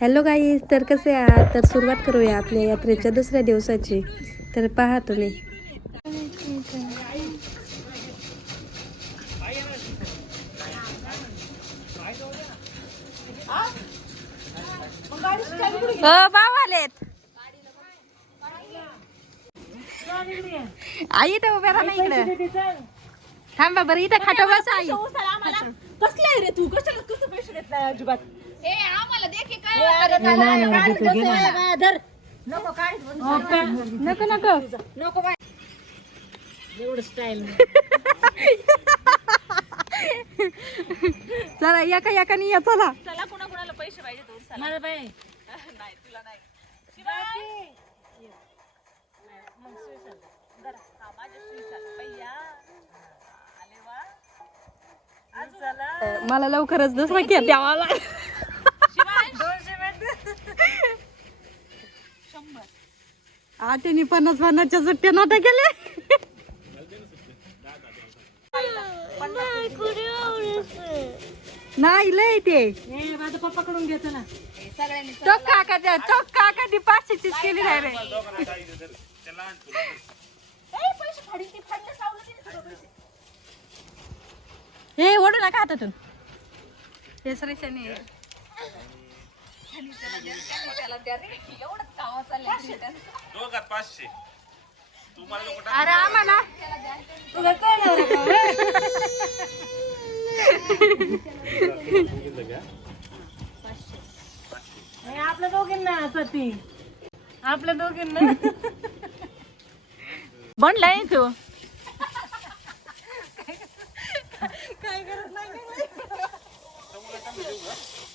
Hello गाई तर कसे आहात? तर सुरुवात करूया आपल्या यात्रेच्या दुसऱ्या दिवसाची. तर पहा तुम्ही. हो आई तर उभ्या राहा ना इकडे. थांबा बरं इथं खाटो बस आई. कसले आहे रे तू? कशाला कसं पैसे नाही अजिबात? नको काय? नको नको नको. बाय. एवढं स्टाईल चला एका एकाने या चला. चला कुणा कुणाला पैसे पाहिजे तो मला बाय. नाही तुला नाही. शिवाय. मग सुईसाल जरा हा माझे सुईसाल भैया. आले वा. आज चला. मला लवकरच दुसरा खेळ शिवाय हा त्यांनी पन्नास पन्नासच्या सुट्ट्या नव्हत्या केल्या. नाही लय ते. माझा पप्पा कडून घेतो ना तो काका द्या तो काका ती पाचशेचीच केली नाही रे. हे ओढू नका फाडले सावलं हे सर नका हातातून दोघात पाचशे. अरे आम्हाला? नाही, आपल्या दोघींना सती. आपल्या दोघींना. बनलाय तू.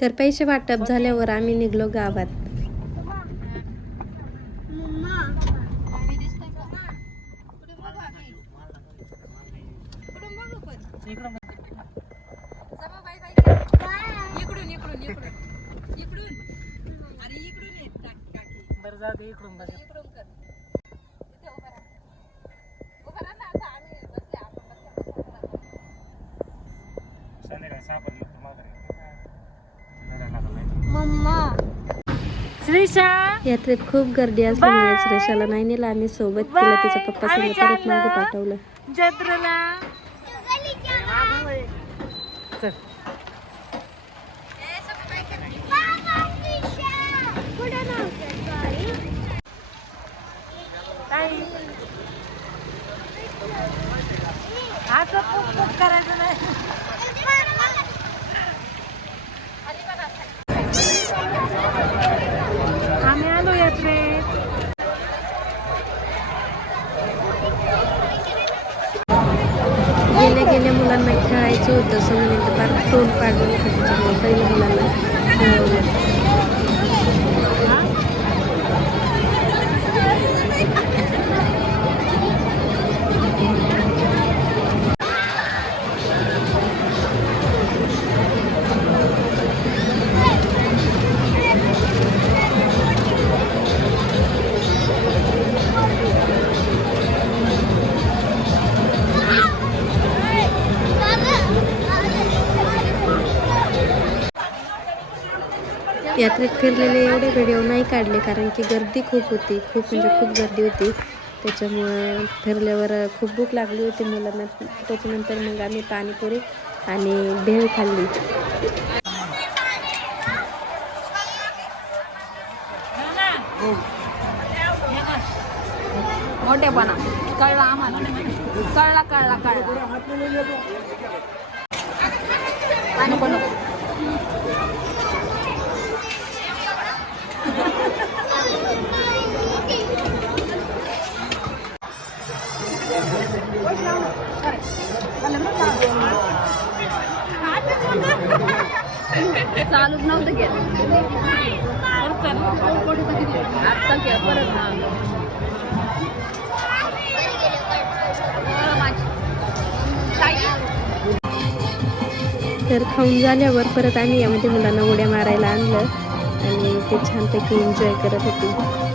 तर पैसे वाटप झाल्यावर आम्ही निघलो गावात. इकडून इकडून इकडून इकडून अरे इकडून ये. टाक, टाक. बरं जाऊ दे इकडून बघा इकडून कर इथे उभं राहा. उभं राहा ना, असं आम्ही बसले, आपण बसले, बसले, उभं राहा. संध्याकाळी सापडलं तर माघारी लढायला लागला श्रीशा यात्रेत खूप गर्दी असल्यामुळे श्रेषाला नाही नेलं. आम्ही सोबत तिला तिच्या पप्पा संग परत मागे पाठवलं. जत्रेला. चल. असं खूप खूप करायचं नाही आम्ही आलो यात्रेत गेल्या मुलांना खेळायचं होतं असं म्हणे तर फार तोंड पाडलं होतं त्याच्यामुळे पहिल्या मुलांना खेळवलं यात्रेत फिरलेले एवढे व्हिडिओ नाही काढले कारण की गर्दी खूप होती. खूप म्हणजे खूप गर्दी होती. त्याच्यामुळे फिरल्यावर खूप भूक लागली होती मुलांना. त्याच्यानंतर मग आम्ही पाणीपुरी आणि भेळ खाल्ली. मोठेपणा कळला आम्हाला. कळला कळला कळला. आता घ्या परत ना तर खाऊन झाल्यावर परत आम्ही यामध्ये मुलांना उड्या मारायला आणलं आणि ते छानपैकी एन्जॉय करत होते.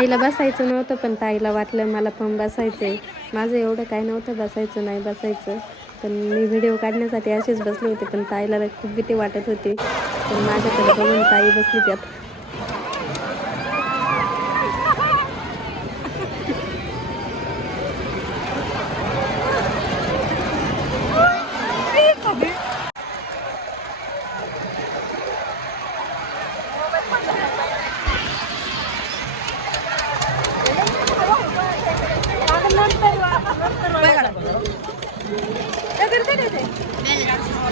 ताईला बसायचं नव्हतं पण ताईला वाटलं मला पण बसायचं आहे माझं एवढं काय नव्हतं बसायचं नाही बसायचं. पण मी व्हिडिओ काढण्यासाठी असेच बसले होते पण ताईला खूप भीती वाटत होती. पण माझ्याकडे बघून ताई बसली त्यात. समोर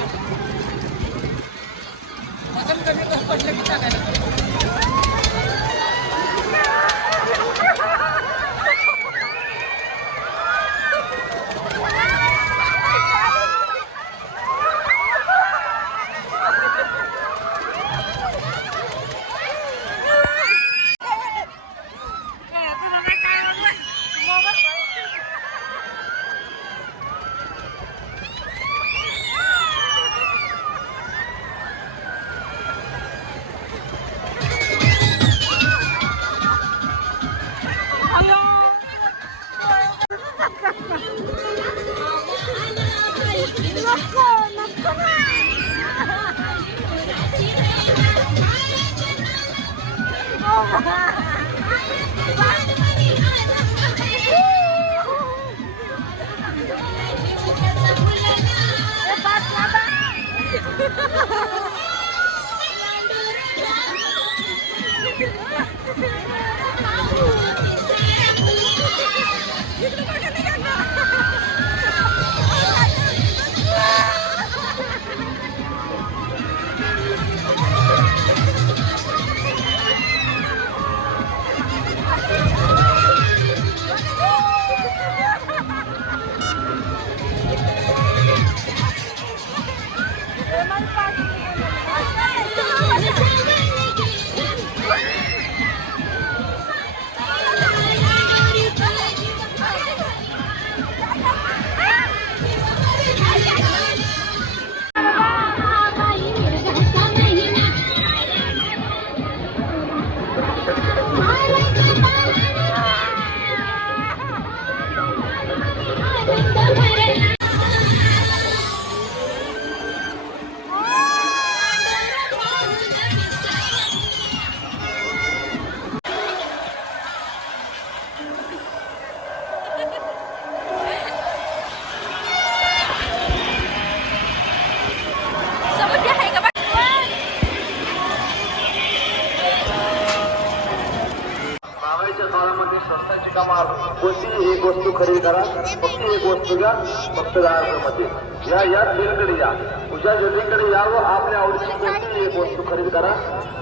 काळामध्ये स्वस्ताची कमाल कोणतीही एक वस्तू खरेदी करा फक्त एक वस्तू घ्या फक्त दहा रुपयामध्ये या या सेलकडे या तुझ्या जमीकडे या व आपल्या आवडीची कोणतीही एक वस्तू खरेदी करा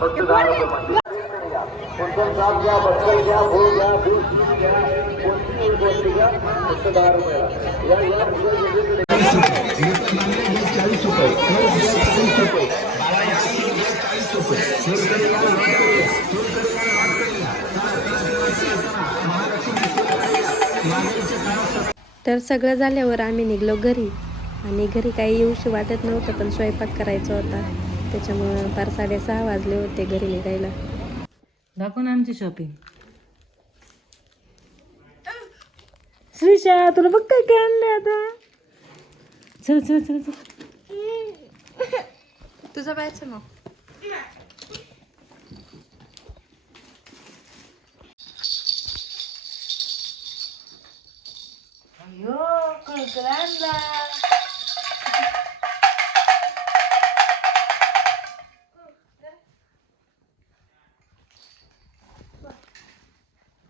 फक्त दहा रुपयामध्ये सेलकडे कोणतं साप घ्या बक्कल घ्या भूळ घ्या भूळ घ्या कोणतीही एक वस्तू घ्या फक्त दहा रुपयाला या या तुझ्या जमीकडे तर सगळं झाल्यावर आम्ही निघलो घरी. आणि घरी काही येऊशी वाटत नव्हतं पण स्वयंपाक करायचा होता. त्याच्यामुळं पार साडेसहा वाजले होते घरी निघायला. दाखव ना आमची शॉपिंग श्रीशा तुला बघ काय काय आणलं आता. चल चल चल चल. तुझं बायचं मग अयो कुळकुळ आणला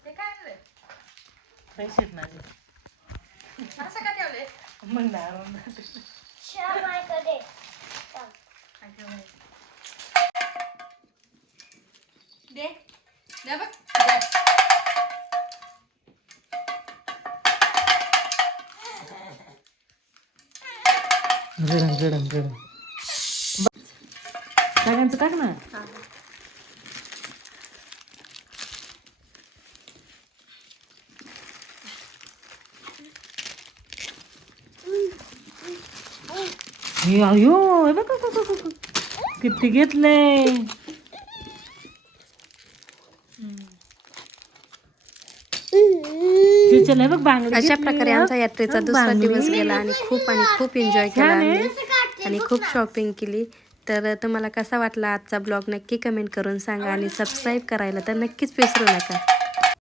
हे काय आणलंय? पैसे आहेत माझे असं का ठेवलंय? मग दारू अगं बाई. दे दे बघ दे. रडण रडण सगळ्यांचं टाक ना. अयो बघ, किती घेतले चल बघ बांगडी अशा प्रकारे. आमचा यात्रेचा दुसरा. दिवस गेला आणि खूप आणि खूप एन्जॉय केला. आम्ही आणि खूप शॉपिंग केली तर तुम्हाला कसा वाटला आजचा ब्लॉग नक्की कमेंट करून सांगा आणि सबस्क्राईब करायला तर नक्कीच विसरू नका